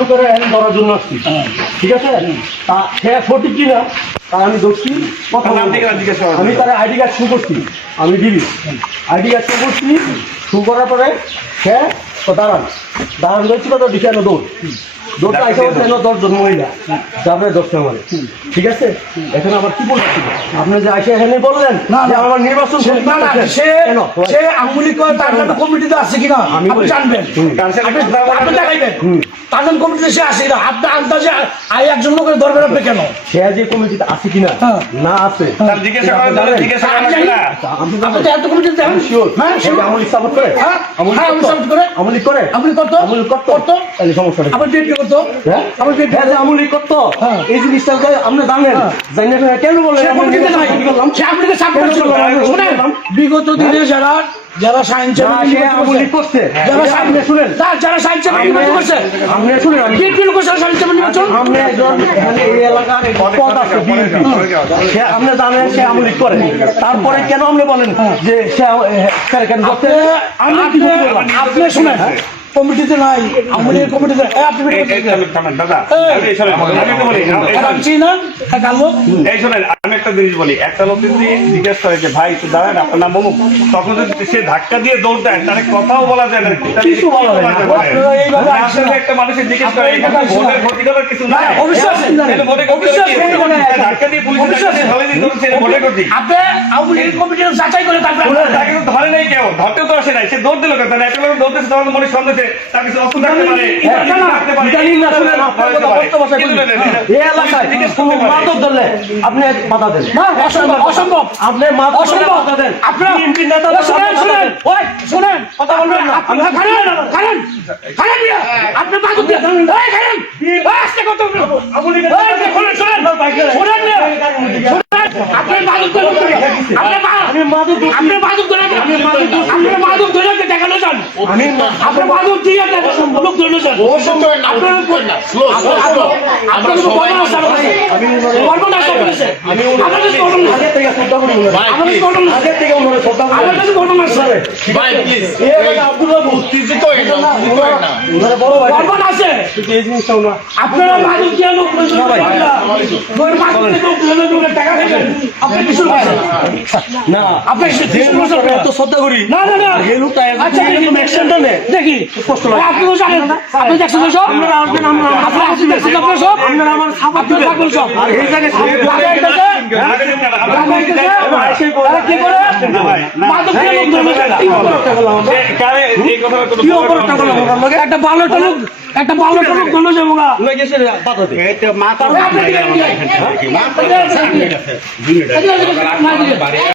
লোকের এখন ধরার জন্য আসছি। ঠিক আছে? তা সে সঠিক কিনা তা আমি করা আমি। তার আইডি কার্ড শু করছি। আমি দিবি। আইডি কার্ড শু করছি। শু করার পরে সে দাঁড়ান। দাঁড়ান ধরছি তো ডিসাইন দৌড়। দৌড়টা ডাক্তার এসে বলছে দশজন মহিলা। তারপরে দশটা আমার ঠিক আছে? এখন আবার কি বলছি আপনি যে আসে এখানে বললেন না, আমার নির্বাচন সে- না না সে কেন? সে আঙ্গুলি করে তার নামে কমিটিতে আছে কিনা আমি জানবেন। হুম। কার সাথে আপনি কথা বলা আপনি হলো? দেখাইবেন। তার নাম কমিটিতে সে আসে কিনা? আপনি আন্দাজে আই একজন লোকের ধরবেন আপনি কেন? সে যে কমিটিতে আছে কিনা? হ্যাঁ। না আছে। তার জিজ্ঞাসা করার জিজ্ঞাসা করা আমি লাগবে জানি। না আপনি আপনি তো এত কমিটিতে যান শিওর হ্যাঁ। আমলি সাপোর্ট করে। হ্যাঁ আমলি হ্যাঁ? সাপোর্ট করে। আমলি করে। আপনি করতো? আমলি করতো। করতো? তাহলে সমস্যা আপনি করতো? হ্যাঁ? আপনি বিএনপি হ্যাঁ, যে আমলি করতো। হ্যাঁ। এই জিনিসটা আপনি জানেন। কেন বলেন সে আমি কমিটিতে নাই নির্বাচন করলাম সে আপনাকে সাপোর্ট ছিল আমি শুনেন। বললাম। বিগত দিনে যারা যারা সায়েন্স আমলি করছে যারা এটা শুনেন যারা সায়েন্স করছে আপনি শুনেন আমি। বিএনপি লোক সায়েন্স নির্বাচন? আপনি একজন এখানে এই এলাকার পদ আছে সে আপনি জানেন সে আমলি করে। তারপরে কেন আপনি বলেন যে সে কেন করতে আমি কি করতে বললাম? আপনি শুনেন। কমিটিতে নাই আমাদের কমিটিতে এই শোনেন, আমি একটু জিনিস বলি একটা লোক যদি জিজ্ঞেস করে যে ভাই একটু দাঁড়ান আপনার নাম অমুক তখন যদি সে ধাক্কা দিয়ে দৌড় দেয় তাহলে কথাও বলা যায় না কিছু বলা যায় না। একটা মানুষের জিজ্ঞেস করে ভোটের ক্ষতি করার কিছু নাই। ধাক্কা দিয়ে পুলিশ আপনি আমাদের কমিটির যাচাই করে তারপরে ধরে নাই কেউ ধরতে তো আসে নাই সে দৌড় দিল কেন? একটা লোক দৌড়তেছে তোমার মনে সন্দেহে তার কিছু অস্ত্র থাকতে পারে থাকতে পারে, আপনি বাধা দেন। অসম্ভব, অসম্ভব। আপনি অসম্ভব। বাধা দেন। আপনারা শুনেন শুনেন। কথা বলবেন না। আপনি খারেন মিয়া। আপনি বাদু দিয়ে এই খারেন ওই আস্তে কত আমলি ওই যে শুনেন শুনেন শুনেন মিয়া শুনেন আপনি বাদু করে আপনি আমি মাদক আপনি বাদু করে আপনি বাদু আপনি দেখানো যান আমি আপনি বাদু দিয়ে লোক ধরে যান আপনার আপনার বর্ণনা আছে আমার কাছে। বর্ণনা আছে আমার কাছে। আমার কাছে বর্ণনা আছে। আগে থেকে শ্রদ্ধা করি ওনারে। আমার কাছে বর্ণনা আছে। আগে থেকে ওনারে শ্রদ্ধা করি আমার কাছে বর্ণনা আছে। ভাই প্লিজ এ বেটা আব্দুল বাবু উত্তেজিত না উত্তেজিত না ওনারে বড় ভাই বর্ণনা আছে। কিন্তু এই জিনিসটা ওনার আপনারা বাদু দিয়ে লোক দেখি কষ্ট লাগে। আপনি তো জানেন আপনি দেখছেন সব? আপনারা আমরা আপনি আসছেন দেখছেন তো আপনারা সব? আপনারা আমার সাপোর্ট আপনারা দিবেন। থাকবেন সব। আর এই জায়গায় একটা ভালো লোক একটা ভালো লোক ধরে যাব।